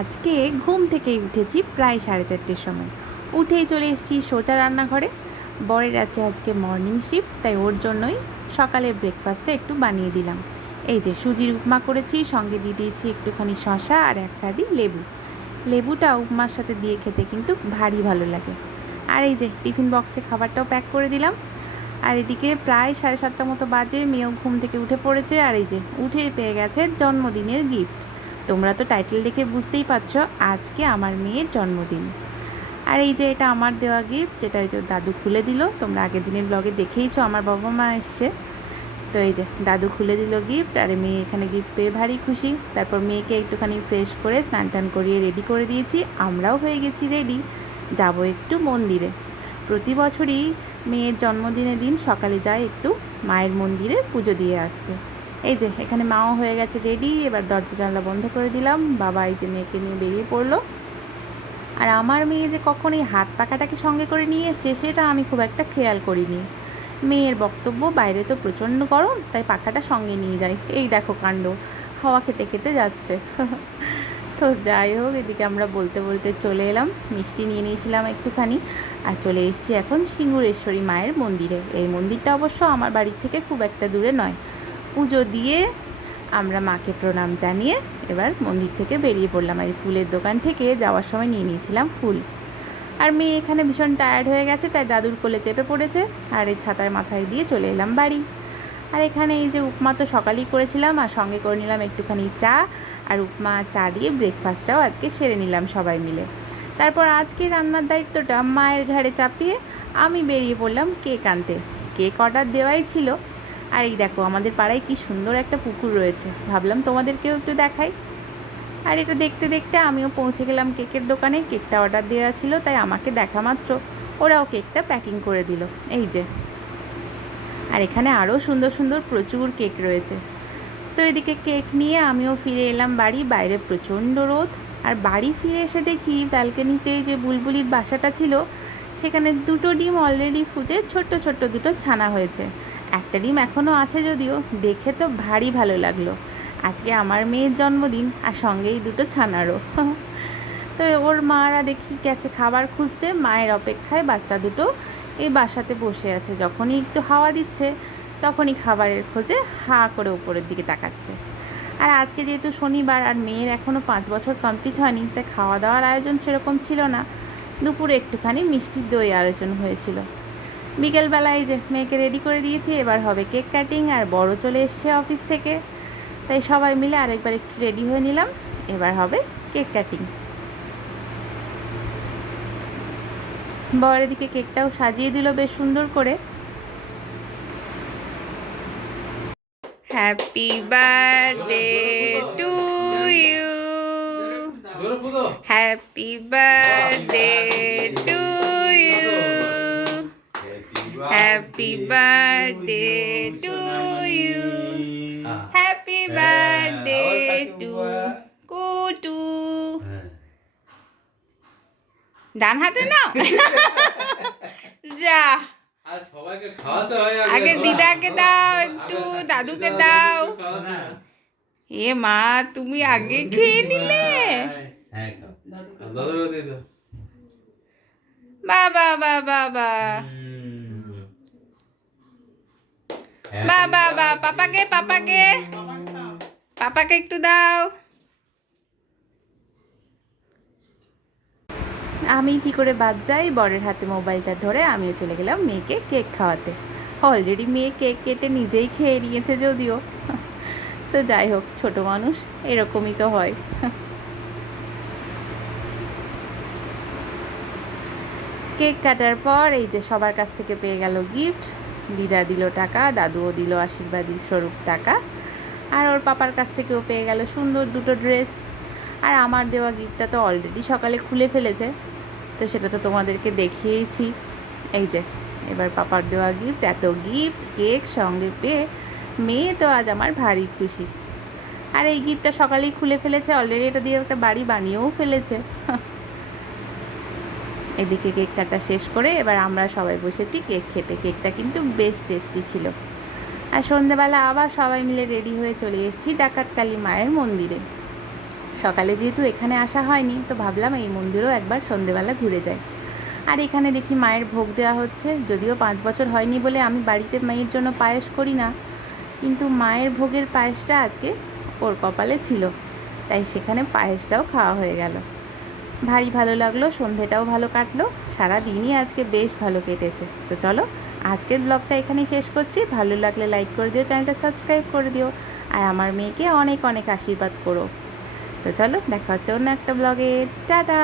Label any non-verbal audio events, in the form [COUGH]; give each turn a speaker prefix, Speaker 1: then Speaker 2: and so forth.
Speaker 1: আজকে ঘুম থেকেই উঠেছি প্রায় সাড়ে চারটের সময়। উঠেই চলে এসেছি সোজা রান্নাঘরে। বরের আছে আজকে মর্নিং শিফট তাই ওর জন্যই সকালে ব্রেকফাস্টটা একটু বানিয়ে দিলাম। এই যে সুজির উপমা করেছি, সঙ্গে দিয়ে দিয়েছি একটুখানি শশা আর এক খাদি লেবু। লেবুটা উপমার সাথে দিয়ে খেতে কিন্তু ভারী ভালো লাগে। আর এই যে টিফিন বক্সে খাবারটাও প্যাক করে দিলাম। আর এদিকে প্রায় সাড়ে সাতটা মতো বাজে, মেয়েও ঘুম থেকে উঠে পড়েছে। আর এই যে উঠে পেয়ে গেছে জন্মদিনের গিফট তোমরা তো টাইটেল দেখে বুঝতেই পারছ, আজকে আমার মেয়ের জন্মদিন। আর এই যে এটা আমার দেওয়া গিফট যেটা ওই যে দাদু খুলে দিল, তোমরা আগের দিনের ব্লগে দেখেইছো, আমার বাবা মা এসছে। তো এই যে দাদু খুলে দিল গিফট আর মেয়ে এখানে গিফট পেয়ে ভারী খুশি। তারপর মেয়েকে একটুখানি ফ্রেশ করে স্নান টান করিয়ে রেডি করে দিয়েছি, আমরাও হয়ে গেছি রেডি যাব একটু মন্দিরে। প্রতি বছরই মেয়ের জন্মদিনের দিন সকালে যায় একটু মায়ের মন্দিরে পুজো দিয়ে আসতে। এই যে, এখানে মাও হয়ে গেছে রেডি এবার দরজা জানলা বন্ধ করে দিলাম। বাবা এই যে মেয়েকে নিয়ে বেরিয়ে পড়ল। আর আমার মেয়ে যে কখন এই হাত পাকাটাকে সঙ্গে করে নিয়ে এসছে, সেটা আমি খুব একটা খেয়াল করিনি। মেয়ের বক্তব্য, বাইরে তো প্রচণ্ড গরম, তাই পাখাটা সঙ্গে নিয়ে যাই। এই দেখো কাণ্ড, হাওয়া খেতে খেতে যাচ্ছে। [LAUGHS] তো যাই হোক, এদিকে আমরা বলতে বলতে চলে এলাম। মিষ্টি নিয়ে নিয়েছিলাম একটুখানি। আর চলে এসেছি এখন সিঙ্গুরেশ্বরী মায়ের মন্দিরে। এই মন্দিরটা অবশ্য আমার বাড়ির থেকে খুব একটা দূরে নয়। পুজো দিয়ে আমরা মাকে প্রণাম জানিয়ে এবার মন্দির থেকে বেরিয়ে পড়লাম আর ফুলের দোকান থেকে যাওয়ার সময় নিয়ে নিয়েছিলাম ফুল। আর মেয়ে এখানে ভীষণ টায়ার্ড হয়ে গেছে, তাই দাদুর কোলে চেপে পড়েছে আর এই ছাতায় মাথায় দিয়ে চলে এলাম বাড়ি। আর এখানে এই যে উপমা তো সকালেই করেছিলাম, আর সঙ্গে করে নিলাম একটুখানি চা আর উপমা, চা দিয়ে ব্রেকফাস্টটাও আজকে সেরে নিলাম সবাই মিলে। তারপর আজকে রান্নার দায়িত্বটা মায়ের ঘাড়ে চাপিয়ে আমি বেরিয়ে পড়লাম কেক আনতে। কেক অর্ডার দেওয়াই ছিল আর এই দেখো, আমাদের পাড়ায় কি সুন্দর একটা পুকুর রয়েছে। ভাবলাম তোমাদেরকেও একটু দেখাই। আর এটা দেখতে দেখতে আমিও পৌঁছে গেলাম কেকের দোকানে। কেকটা অর্ডার দেওয়া ছিল, তাই আমাকে দেখা মাত্র। ওরাও কেকটা প্যাকিং করে দিল। এই যে। আর এখানে আরও সুন্দর সুন্দর প্রচুর কেক রয়েছে। তো এদিকে কেক নিয়ে আমিও ফিরে এলাম বাড়ি। বাইরে প্রচণ্ড রোদ। আর বাড়ি ফিরে এসে দেখি ব্যালকনিতে যে বুলবুলির বাসাটা ছিল, সেখানে দুটো ডিম অলরেডি ফুটে ছোট্ট ছোট্ট দুটো ছানা হয়েছে। একটা ডিম এখনও আছে যদিও, দেখে তো ভারী ভালো লাগল। আজকে আমার মেয়ের জন্মদিন আর সঙ্গেই দুটো ছানারও। তো ওর মারা দেখি গেছে খাবার খুঁজতে, মায়ের অপেক্ষায় বাচ্চা দুটো এই বাসাতে বসে আছে। যখনই একটু হাওয়া দিচ্ছে, তখনই খাবারের খোঁজে হা করে উপরের দিকে তাকাচ্ছে। আর আজকে যেহেতু শনিবার আর মেয়ের এখনও পাঁচ বছর কমপ্লিট হয়নি, তাই খাওয়া দাওয়ার আয়োজন সেরকম ছিল না। দুপুরে একটুখানি মিষ্টির দই আয়োজন হয়েছিল। বিকেলবেলায় যে মেয়েকে রেডি করে দিয়েছি এবার হবে কেক কাটিং আর বড় চলে এসছে অফিস থেকে। তাই সবাই মিলে আরেকবার একটু রেডি হয়ে নিলাম এবার হবে কেক কাটিং বর এদিকে কেকটাও সাজিয়ে দিল বেশ সুন্দর করে। Happy birthday to you happy birthday to you happy birthday to you happy birthday to Kutu ডান হাতে নাও। [LAUGHS] যা।
Speaker 2: আর সবাইকে খাওয়াতে
Speaker 1: আগে। দিদাকে দাও একটু দাদুকে দাও। এ মা তুমি আগে খেয়ে নিলে।
Speaker 2: হ্যাঁ। দাও।
Speaker 1: বাবা বাবা পাপাকে পাপাকে। পাপাকে একটু দাও। আমি কি করে বাদ যাই? বরের হাতে মোবাইলটা ধরে আমিও চলে গেলাম মেয়েকে কেক খাওয়াতে। অলরেডি মেয়ে কেক কেটে নিজেই খেয়ে নিয়েছে যদিও। তো যাই হোক, ছোট মানুষ, এরকমই তো হয়। কেক কাটার পর এই যে সবার কাছ থেকে পেয়ে গেল গিফট দিদা দিল টাকা, দাদুও দিল আশীর্বাদী স্বরূপ টাকা। আর ওর পাপার কাছ থেকেও পেয়ে গেল সুন্দর দুটো ড্রেস। আর আমার দেওয়া গিফটটা তো অলরেডি সকালে খুলে ফেলেছে। তো সেটা তো তোমাদেরকে দেখিয়েইছি। এই যে, এবার পাপার দেওয়া গিফট, এত গিফট, কেক, সঙ্গে পেয়ে মেয়ে তো আজ আমার ভারী খুশি। আর এই গিফটটা সকালেই খুলে ফেলেছে অলরেডি এটা দিয়ে একটা বাড়ি বানিয়েও ফেলেছে। এদিকে কেক কাটা শেষ করে এবার আমরা সবাই বসেছি। কেক খেতে। কেকটা কিন্তু বেশ টেস্টি ছিল। আর সন্ধেবেলা আবার সবাই মিলে রেডি হয়ে চলে এসেছি ডাকাতকালী মায়ের মন্দিরে। সকালে যেহেতু এখানে আসা হয়নি, তো ভাবলাম এই মন্দিরও একবার সন্ধেবেলা ঘুরে যাই। আর এখানে দেখি মায়ের ভোগ দেওয়া হচ্ছে। যদিও পাঁচ বছর হয়নি বলে আমি বাড়িতে মায়ের জন্য পায়েস করি না, কিন্তু মায়ের ভোগের পায়েসটা আজকে ওর কপালে ছিল। তাই সেখানে পায়েসটাও খাওয়া হয়ে গেল। ভারী ভালো লাগল, সন্ধেটাও ভালো কাটলো সারা দিনই আজকে বেশ ভালো কেটেছে। তো চলো, আজকের ব্লগটা এখানেই শেষ করছি। ভালো লাগলে লাইক করে দিও, চ্যানেলটা সাবস্ক্রাইব করে দিও, আর আমার মেয়েকে অনেক অনেক আশীর্বাদ করো। তো চলো, দেখা হচ্ছে অন্য একটা ব্লগে টাটা!